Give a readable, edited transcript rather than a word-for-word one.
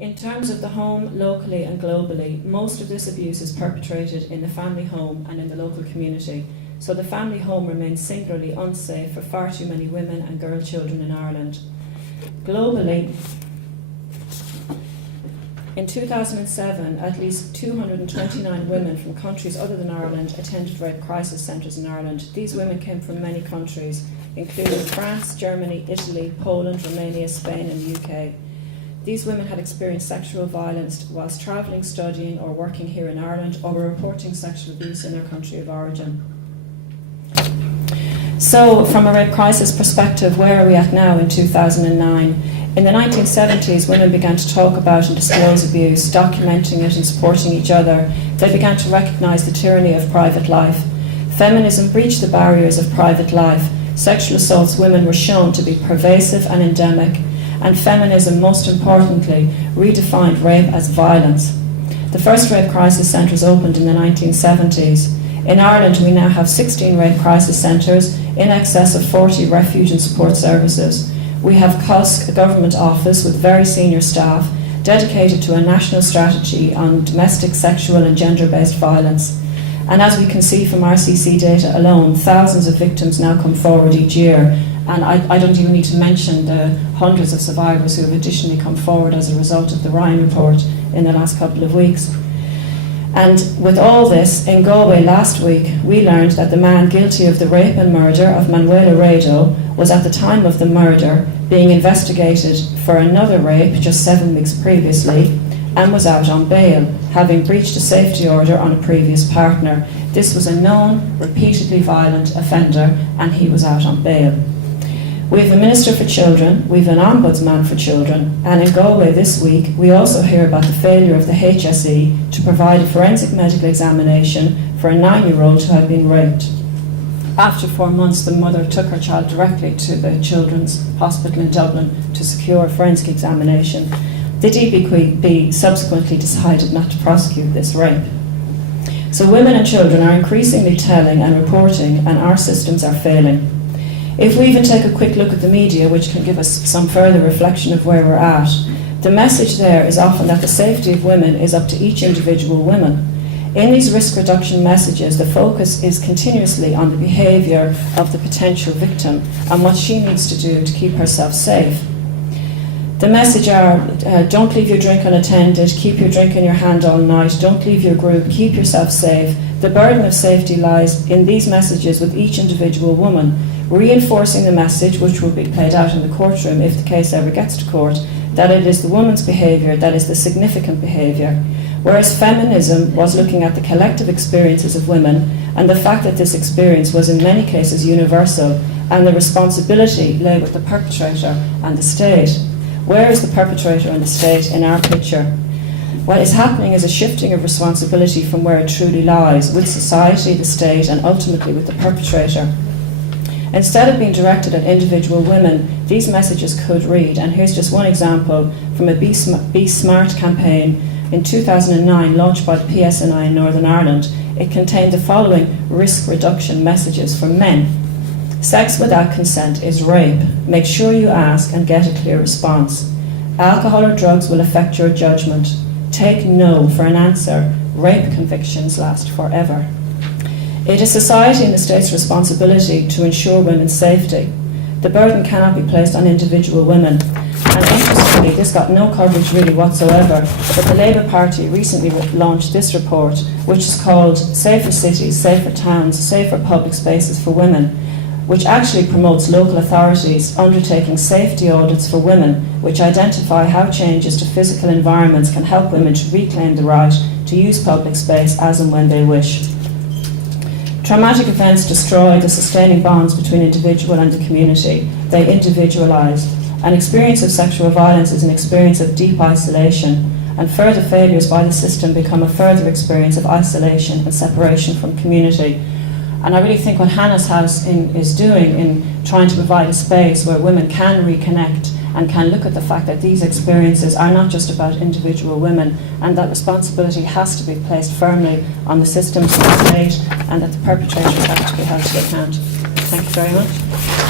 In terms of the home, locally and globally, most of this abuse is perpetrated in the family home and in the local community. So the family home remains singularly unsafe for far too many women and girl children in Ireland. Globally, in 2007, at least 229 women from countries other than Ireland attended rape crisis centres in Ireland. These women came from many countries, including France, Germany, Italy, Poland, Romania, Spain and the UK. These women had experienced sexual violence whilst travelling, studying or working here in Ireland, or were reporting sexual abuse in their country of origin. So, from a rape crisis perspective, where are we at now in 2009? In the 1970s, women began to talk about and disclose abuse, documenting it and supporting each other. They began to recognise the tyranny of private life. Feminism breached the barriers of private life. Sexual assaults women were shown to be pervasive and endemic. And feminism, most importantly, redefined rape as violence. The first rape crisis centres opened in the 1970s. In Ireland, we now have 16 rape crisis centres, in excess of 40 refuge and support services. We have CUSC, a government office with very senior staff, dedicated to a national strategy on domestic, sexual and gender-based violence. And as we can see from RCC data alone, thousands of victims now come forward each year. And I don't even need to mention the hundreds of survivors who have additionally come forward as a result of the Ryan report in the last couple of weeks. And with all this, in Galway last week, we learned that the man guilty of the rape and murder of Manuela Redo was at the time of the murder being investigated for another rape just 7 weeks previously and was out on bail, having breached a safety order on a previous partner. This was a known, repeatedly violent offender and he was out on bail. We have a Minister for Children, we have an Ombudsman for Children, and in Galway this week we also hear about the failure of the HSE to provide a forensic medical examination for a 9-year-old who had been raped. After 4 months, the mother took her child directly to the Children's Hospital in Dublin to secure a forensic examination. The DPP subsequently decided not to prosecute this rape. So women and children are increasingly telling and reporting, and our systems are failing. If we even take a quick look at the media, which can give us some further reflection of where we're at, the message there is often that the safety of women is up to each individual woman. In these risk reduction messages, the focus is continuously on the behaviour of the potential victim and what she needs to do to keep herself safe. The message are, don't leave your drink unattended, keep your drink in your hand all night, don't leave your group, keep yourself safe. The burden of safety lies in these messages with each individual woman, reinforcing the message, which will be played out in the courtroom if the case ever gets to court, that it is the woman's behaviour that is the significant behaviour. Whereas feminism was looking at the collective experiences of women and the fact that this experience was in many cases universal and the responsibility lay with the perpetrator and the state. Where is the perpetrator and the state in our picture? What is happening is a shifting of responsibility from where it truly lies, with society, the state, and ultimately with the perpetrator. Instead of being directed at individual women, these messages could read, and here's just one example from a Be Smart campaign in 2009 launched by the PSNI in Northern Ireland. It contained the following risk reduction messages for men. Sex without consent is rape. Make sure you ask and get a clear response. Alcohol or drugs will affect your judgment. Take no for an answer. Rape convictions last forever. It is society and the state's responsibility to ensure women's safety. The burden cannot be placed on individual women. And interestingly, this got no coverage really whatsoever, but the Labour Party recently launched this report, which is called Safer Cities, Safer Towns, Safer Public Spaces for Women, which actually promotes local authorities undertaking safety audits for women, which identify how changes to physical environments can help women to reclaim the right to use public space as and when they wish. Traumatic events destroy the sustaining bonds between individual and the community. They individualise. An experience of sexual violence is an experience of deep isolation, and further failures by the system become a further experience of isolation and separation from community. And I really think what Hannah's House is doing in trying to provide a space where women can reconnect and can look at the fact that these experiences are not just about individual women, and that responsibility has to be placed firmly on the systems of the state, and that the perpetrators have to be held to account. Thank you very much.